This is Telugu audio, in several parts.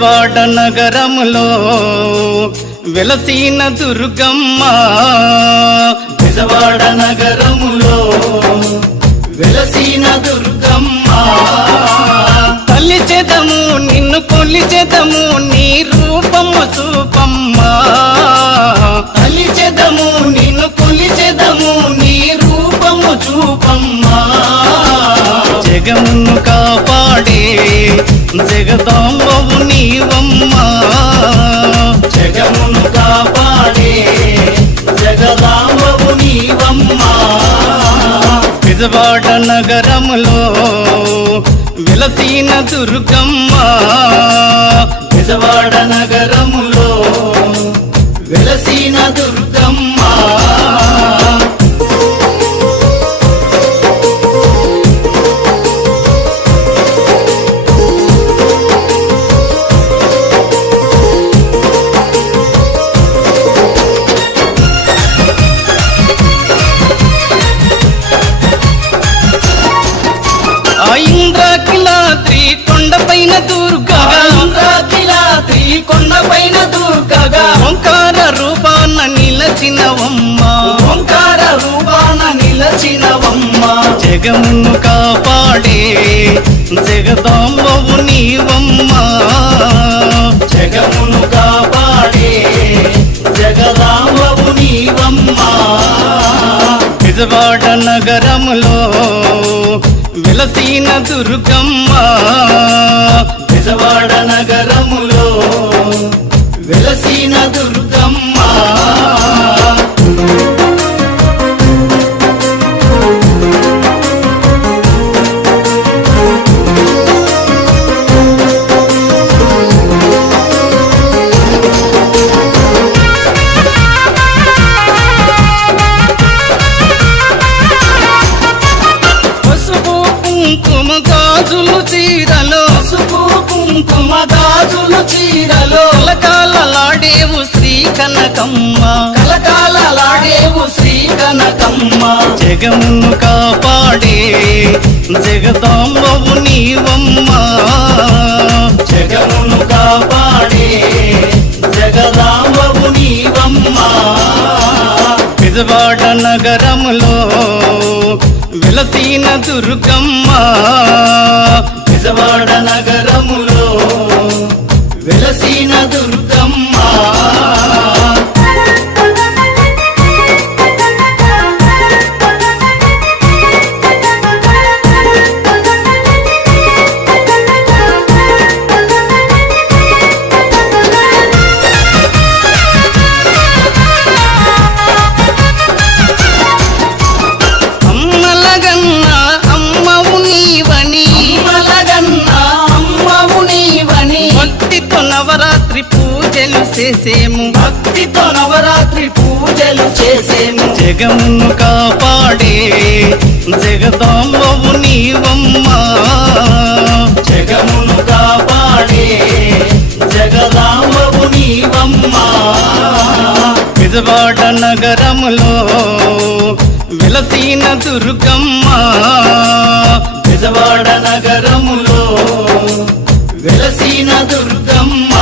బెజవాడ నగరములో వెలసిన దుర్గమ్మ, బెజవాడ నగరములో వెలసిన దుర్గమ్మ, కొలిచెదము నిన్ను కొలిచెదము నీ రూపము చూపమ్మ, కొలిచెదము నిన్ను కొలిచెదము నీ రూపము చూపమ్మ, జగమును కాపాడే జగదాంబవు నీవమ్మ, జగమును కాపాడే జగదాంబవు నీవమ్మ, బెజవాడ నగరములో వెలసిన దుర్గమ్మ, బెజవాడ నగరములో వెలసిన దుర్గమ్మ, ఇంద్రకిలాద్రి కొండపైన దుర్గగా, ఇంద్రకిలాద్రి కొండపైన దుర్గగా, ఓంకార రూపాన నిలచినవమ్మ, ఓంకార రూపాన నిలచినవమ్మ, జగమును కాపాడే జగదాంబవు నీవమ్మ, జగమును కాపాడే జగదాంబవు నీవమ్మ, బెజవాడ నగరములో వెలసిన దుర్గమ్మ, బెజవాడ నగరములో వెలసిన దుర్గమ్మ, పసుపు కుంకుమ గాజులు చీరలో, పసుపు కుంకుమ గాజులు చీరలో, కలకాలలాడేవు శ్రీ కనకమ్మ, కలకాలలాడేవు శ్రీ కనకమ్మ, జగమును కాపాడే జగదాంబవు నీవమ్మ, జగమును కాపాడే జగదాంబవు నీవమ్మ, బెజవాడ నగరములో వెలసిన దుర్గమ్మ, బెజవాడ నగరములో వెలసిన దుర్గమ్మ, అమ్మలగన్న అమ్మవు నీవని, అమ్మలగన్న అమ్మవు నీవని, భక్తితో నవరాత్రి పూజలు చేసేము, భక్తితో నవరాత్రి పూజలు చేసేము, జగమును కాపాడే జగదాంబవు నీవమ్మ, జగమును కాపాడే జగదాంబవు నీవమ్మ, బెజవాడ నగరములో వెలసిన దుర్గమ్మ, బెజవాడ నగరములో వెలసిన దుర్గమ్మ,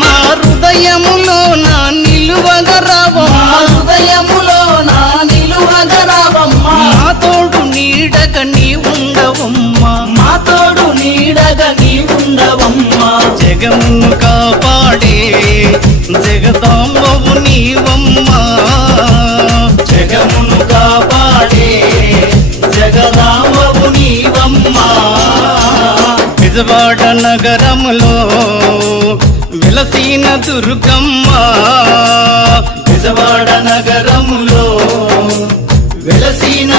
మా హృదయములో నా నిలువగరావమ్మ, మా హృదయములో నా నిలువగరావమ్మ, మా తోడు నీడగ నీ ఉండవమ్మ, మా తోడు నీడగా నీ ఉండవమ్మ, జగమును కాపాడే జగదాంబవు నీవమ్మ, జగమును కాపాడే జగదాంబవు నీవమ్మ, బెజవాడ నగరములో వెలసిన దుర్గమ్మ, బెజవాడ నగరములో వెలసిన